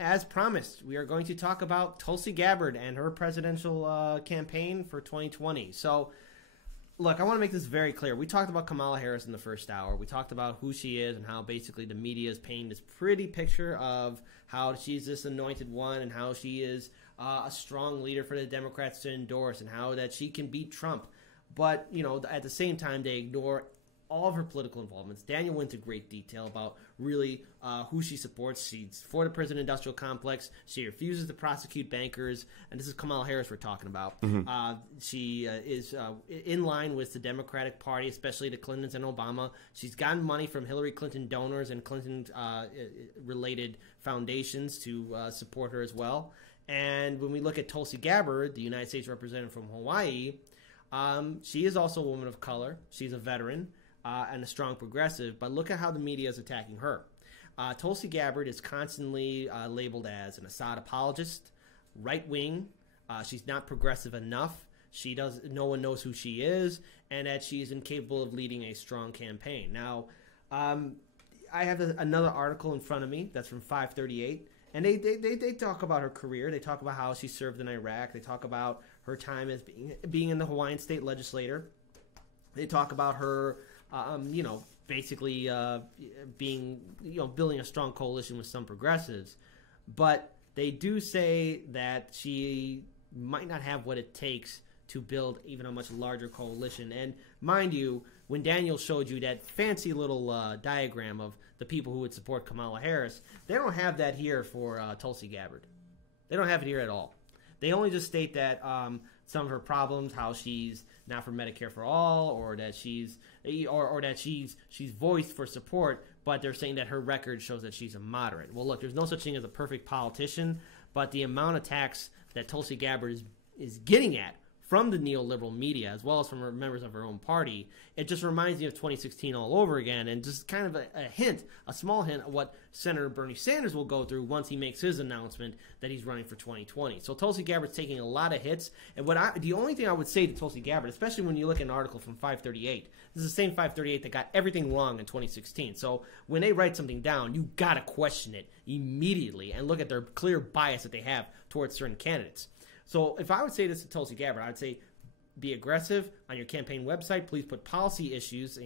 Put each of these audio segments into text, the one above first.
as promised, we are going to talk about Tulsi Gabbard and her presidential campaign for 2020. So, look, I want to make this very clear. We talked about Kamala Harris in the first hour. We talked about who she is and how basically the media is painting this pretty picture of how she's this anointed one and how she is a strong leader for the Democrats to endorse and how that she can beat Trump. But, you know, at the same time, they ignore all of her political involvements. Daniel went into great detail about really who she supports. She's for the prison industrial complex. She refuses to prosecute bankers. And this is Kamala Harris we're talking about. She is in line with the Democratic Party, especially the Clintons and Obama. She's gotten money from Hillary Clinton donors and Clinton-related foundations to support her as well. And when we look at Tulsi Gabbard, the United States representative from Hawaii, she is also a woman of color. She's a veteran. And a strong progressive, but look at how the media is attacking her. Tulsi Gabbard is constantly labeled as an Assad apologist, right-wing. She's not progressive enough. No one knows who she is, and that she is incapable of leading a strong campaign. Now, I have another article in front of me that's from 538, and they talk about her career. They talk about how she served in Iraq. They talk about her time as being in the Hawaiian state legislature. They talk about her basically being, building a strong coalition with some progressives. But they do say that she might not have what it takes to build even a much larger coalition. And mind you, when Daniel showed you that fancy little diagram of the people who would support Kamala Harris, they don't have that here for Tulsi Gabbard. They don't have it here at all. They only just state that some of her problems, how she's not for Medicare for all, or that she's voiced for support, but they're saying that her record shows that she's a moderate. Well, look, there's no such thing as a perfect politician, but the amount of attacks that Tulsi Gabbard is getting at from the neoliberal media, as well as from her members of her own party, it just reminds me of 2016 all over again, and just kind of a small hint of what Senator Bernie Sanders will go through once he makes his announcement that he's running for 2020. So Tulsi Gabbard's taking a lot of hits, and the only thing I would say to Tulsi Gabbard, especially when you look at an article from 538, this is the same 538 that got everything wrong in 2016. So when they write something down, you gotta question it immediately and look at their clear bias that they have towards certain candidates. So if I would say this to Tulsi Gabbard, I would say be aggressive on your campaign website. Please put policy issues. I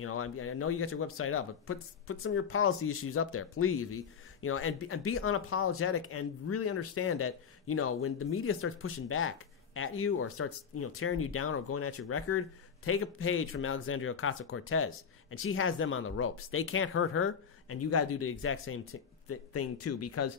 know you got your website up, but put some of your policy issues up there, please. And be unapologetic and really understand that when the media starts pushing back at you or starts tearing you down or going at your record, take a page from Alexandria Ocasio-Cortez, and she has them on the ropes. They can't hurt her, and you got to do the exact same thing too, because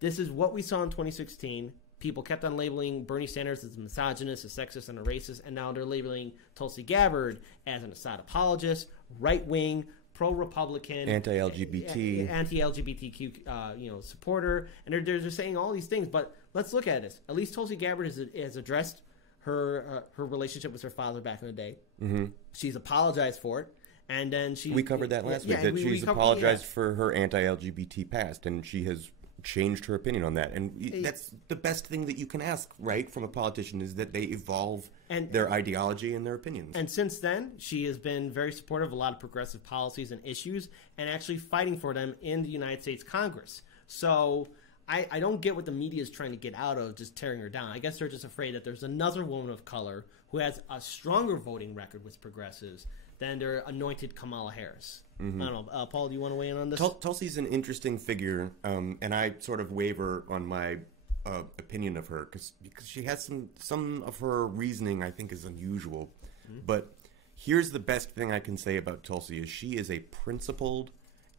this is what we saw in 2016. People kept on labeling Bernie Sanders as a misogynist, a sexist, and a racist, and now they're labeling Tulsi Gabbard as an Assad apologist, right-wing, pro-Republican, anti-LGBTQ, supporter, and they're just saying all these things. But let's look at this. At least Tulsi Gabbard has addressed her relationship with her father back in the day. Mm-hmm. She's apologized for it, and then we covered that last week. That she's apologized for her anti-LGBT past, and she has changed her opinion on that, and that's the best thing that you can ask, right, from a politician, is that they evolve their ideology and their opinions. And since then, she has been very supportive of a lot of progressive policies and issues, and actually fighting for them in the United States Congress. So I don't get what the media is trying to get out of just tearing her down. I guess they're just afraid that there's another woman of color who has a stronger voting record with progressives than their anointed Kamala Harris. Mm-hmm. I don't know. Paul, do you want to weigh in on this? Tulsi's an interesting figure, and I sort of waver on my opinion of her because she has some of her reasoning I think is unusual. Mm-hmm. But here's the best thing I can say about Tulsi is she is a principled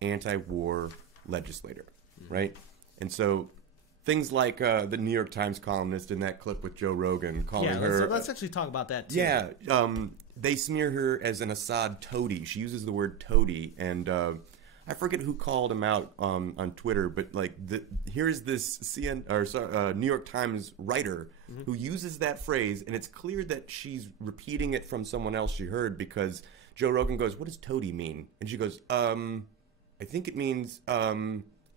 anti-war legislator, mm-hmm. right? And so things like the New York Times columnist in that clip with Joe Rogan calling her... let's actually talk about that, too. Yeah, they smear her as an Assad toady. She uses the word toady, and I forget who called him out on Twitter, but here's this New York Times writer mm-hmm. who uses that phrase, and it's clear that she's repeating it from someone else she heard, because Joe Rogan goes, "What does toady mean?" And she goes, "I think it means..."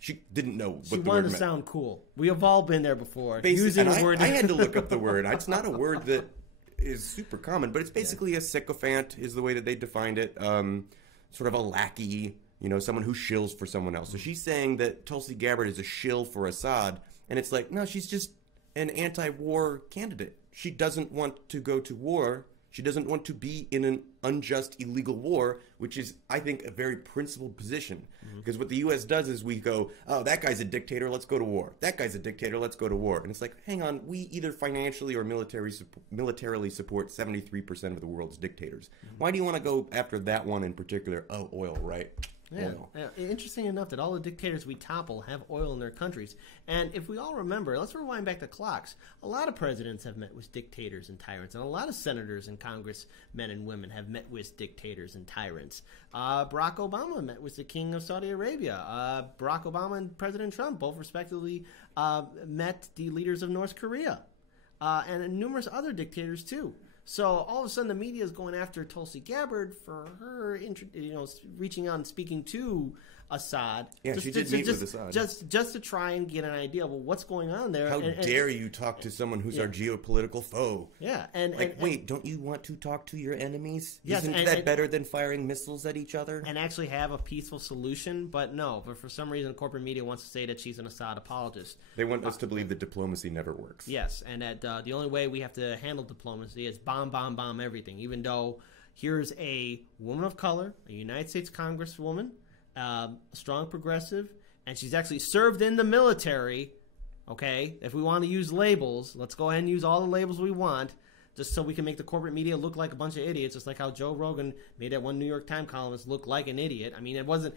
She didn't know what the word meant. She wanted to sound cool. We have all been there before. Using the word. I had to look up the word. It's not a word that is super common, but it's basically a sycophant is the way that they defined it. Sort of a lackey, someone who shills for someone else. So she's saying that Tulsi Gabbard is a shill for Assad, and it's like, no, she's just an anti-war candidate. She doesn't want to go to war. She doesn't want to be in an unjust, illegal war, which is, I think, a very principled position. Because what the U.S. does is we go, oh, that guy's a dictator, let's go to war. That guy's a dictator, let's go to war. And it's like, hang on, we either financially or militarily support 73% of the world's dictators. Why do you want to go after that one in particular? Oh, oil, right? Yeah. Oil. Interesting enough that all the dictators we topple have oil in their countries. And if we all remember, let's rewind back the clocks. A lot of presidents have met with dictators and tyrants, and a lot of senators and congressmen and women have met with dictators and tyrants. Barack Obama met with the king of Saudi Arabia. Barack Obama and President Trump both respectively met the leaders of North Korea, and numerous other dictators too. So all of a sudden, the media is going after Tulsi Gabbard for her, reaching out and speaking to Assad. Yeah, she did meet with Assad. Just to try and get an idea of what's going on there. How dare you talk to someone who's our geopolitical foe? Yeah, wait, don't you want to talk to your enemies? Yes, Isn't that better than firing missiles at each other? And actually have a peaceful solution? But no, but for some reason, corporate media wants to say that she's an Assad apologist. They want us to believe that diplomacy never works. Yes, and that the only way we have to handle diplomacy is bomb, bomb, bomb everything, even though here's a woman of color, a United States Congresswoman, a strong progressive, and she's actually served in the military. Okay, if we want to use labels, let's go ahead and use all the labels we want, just so we can make the corporate media look like a bunch of idiots, just like how Joe Rogan made that one New York Times columnist look like an idiot. I mean, it wasn't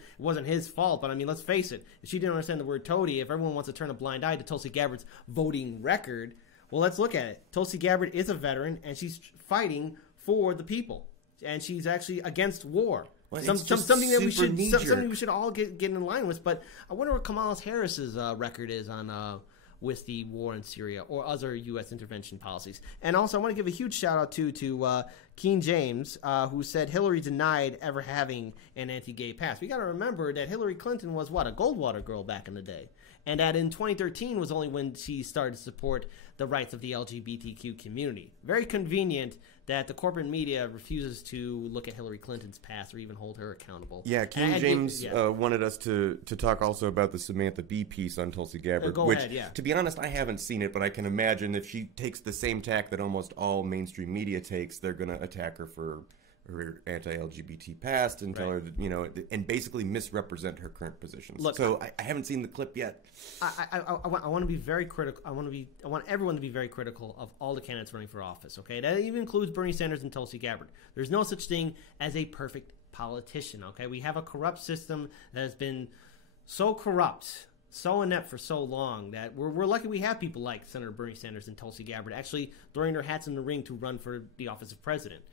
his fault, but I mean, let's face it. If she didn't understand the word toady, if everyone wants to turn a blind eye to Tulsi Gabbard's voting record, well, let's look at it. Tulsi Gabbard is a veteran, and she's fighting for the people, and she's actually against war. Well, something that we should all get in line with. But I wonder what Kamala Harris's record is on with the war in Syria or other U.S. intervention policies. And also, I want to give a huge shout out to Keen James, who said Hillary denied ever having an anti-gay past. We got to remember that Hillary Clinton was a Goldwater girl back in the day. And that in 2013 was only when she started to support the rights of the LGBTQ community. Very convenient that the corporate media refuses to look at Hillary Clinton's past or even hold her accountable. Yeah, King James wanted us to talk also about the Samantha Bee piece on Tulsi Gabbard. Go ahead, yeah. To be honest, I haven't seen it, but I can imagine if she takes the same tack that almost all mainstream media takes, they're going to attack her for her anti-LGBT past and tell her that, and basically misrepresent her current positions. Look, so I haven't seen the clip yet. I want to be very critical. I want everyone to be very critical of all the candidates running for office. Okay, that even includes Bernie Sanders and Tulsi Gabbard. There's no such thing as a perfect politician. Okay, we have a corrupt system that has been so corrupt, so inept for so long that we're lucky we have people like Senator Bernie Sanders and Tulsi Gabbard actually throwing their hats in the ring to run for the office of president.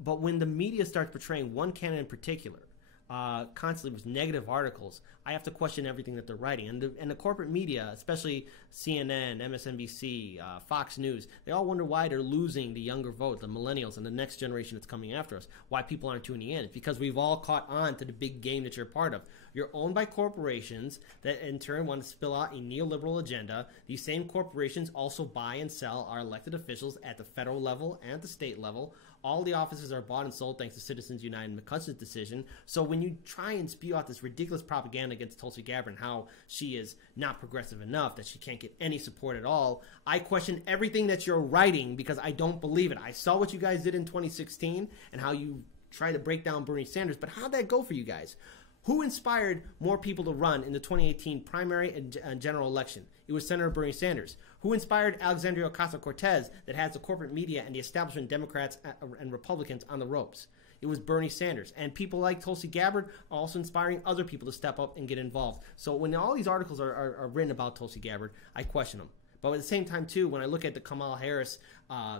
But when the media starts portraying one candidate in particular, constantly with negative articles, I have to question everything that they're writing. And the corporate media, especially CNN, MSNBC, Fox News, they all wonder why they're losing the younger vote, the millennials, and the next generation that's coming after us. Why people aren't tuning in. It's because we've all caught on to the big game that you're part of. You're owned by corporations that in turn want to spill out a neoliberal agenda. These same corporations also buy and sell our elected officials at the federal level and at the state level. All the offices are bought and sold thanks to Citizens United and McCutcheon's decision. So when you try and spew out this ridiculous propaganda against Tulsi Gabbard and how she is not progressive enough, that she can't get any support at all, I question everything that you're writing because I don't believe it. I saw what you guys did in 2016 and how you tried to break down Bernie Sanders, but how'd that go for you guys? Who inspired more people to run in the 2018 primary and general election? It was Senator Bernie Sanders. Who inspired Alexandria Ocasio-Cortez that has the corporate media and the establishment Democrats and Republicans on the ropes? It was Bernie Sanders. And people like Tulsi Gabbard are also inspiring other people to step up and get involved. So when all these articles are written about Tulsi Gabbard, I question them. But at the same time, too, when I look at the Kamala Harris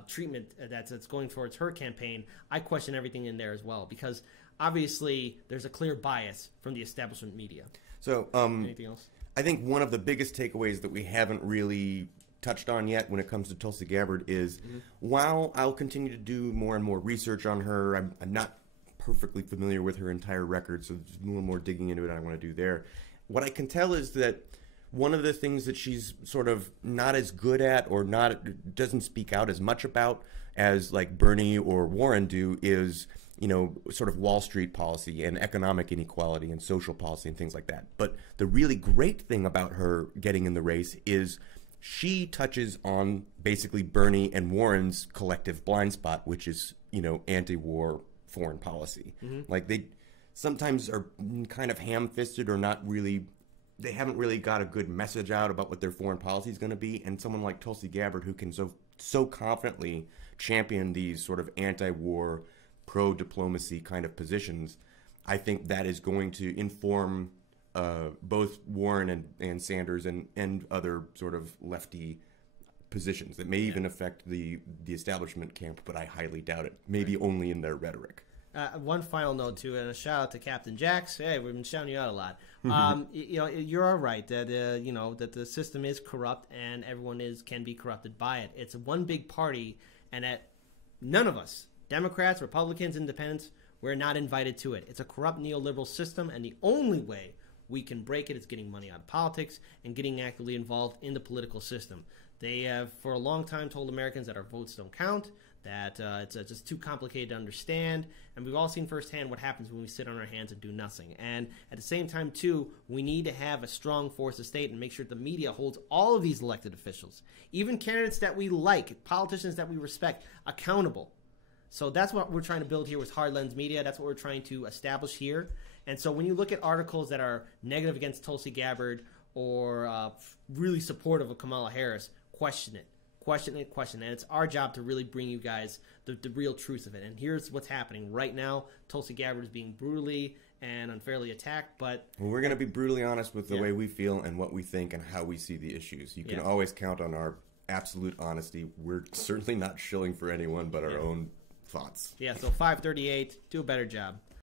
treatment that's going towards her campaign, I question everything in there as well because obviously there's a clear bias from the establishment media. So, anything else? I think one of the biggest takeaways that we haven't really touched on yet when it comes to Tulsi Gabbard is while I'll continue to do more and more research on her, I'm not perfectly familiar with her entire record, so there's a little more digging into it I want to do there. What I can tell is that one of the things that she's sort of not as good at, or doesn't speak out as much about as like Bernie or Warren do, is, sort of Wall Street policy and economic inequality and social policy and things like that. But the really great thing about her getting in the race is she touches on basically Bernie and Warren's collective blind spot, which is, anti-war foreign policy. Like, they sometimes are kind of ham-fisted, or they haven't really got a good message out about what their foreign policy is going to be. And someone like Tulsi Gabbard, who can so confidently champion these sort of anti-war, pro-diplomacy kind of positions, I think that is going to inform both Warren and Sanders and other sort of lefty positions that may even affect the establishment camp, but I highly doubt it. Maybe only in their rhetoric. One final note, too, and a shout-out to Captain Jax. Hey, we've been shouting you out a lot. You're all right that, that the system is corrupt and everyone can be corrupted by it. It's one big party, and none of us, Democrats, Republicans, Independents, we're not invited to it. It's a corrupt neoliberal system, and the only way we can break it is getting money out of politics and getting actively involved in the political system. They have, for a long time, told Americans that our votes don't count, that it's just too complicated to understand, and we've all seen firsthand what happens when we sit on our hands and do nothing. And at the same time, too, we need to have a strong force of state and make sure the media holds all of these elected officials, even candidates that we like, politicians that we respect, accountable. So that's what we're trying to build here with Hard Lens Media. That's what we're trying to establish here. And so when you look at articles that are negative against Tulsi Gabbard or really supportive of Kamala Harris, question it. Question it. And it's our job to really bring you guys the real truth of it. And here's what's happening right now. Tulsi Gabbard is being brutally and unfairly attacked, but... Well, we're going to be brutally honest with the way we feel and what we think and how we see the issues. You can always count on our absolute honesty. We're certainly not shilling for anyone but our own thoughts. Yeah, so 538, do a better job.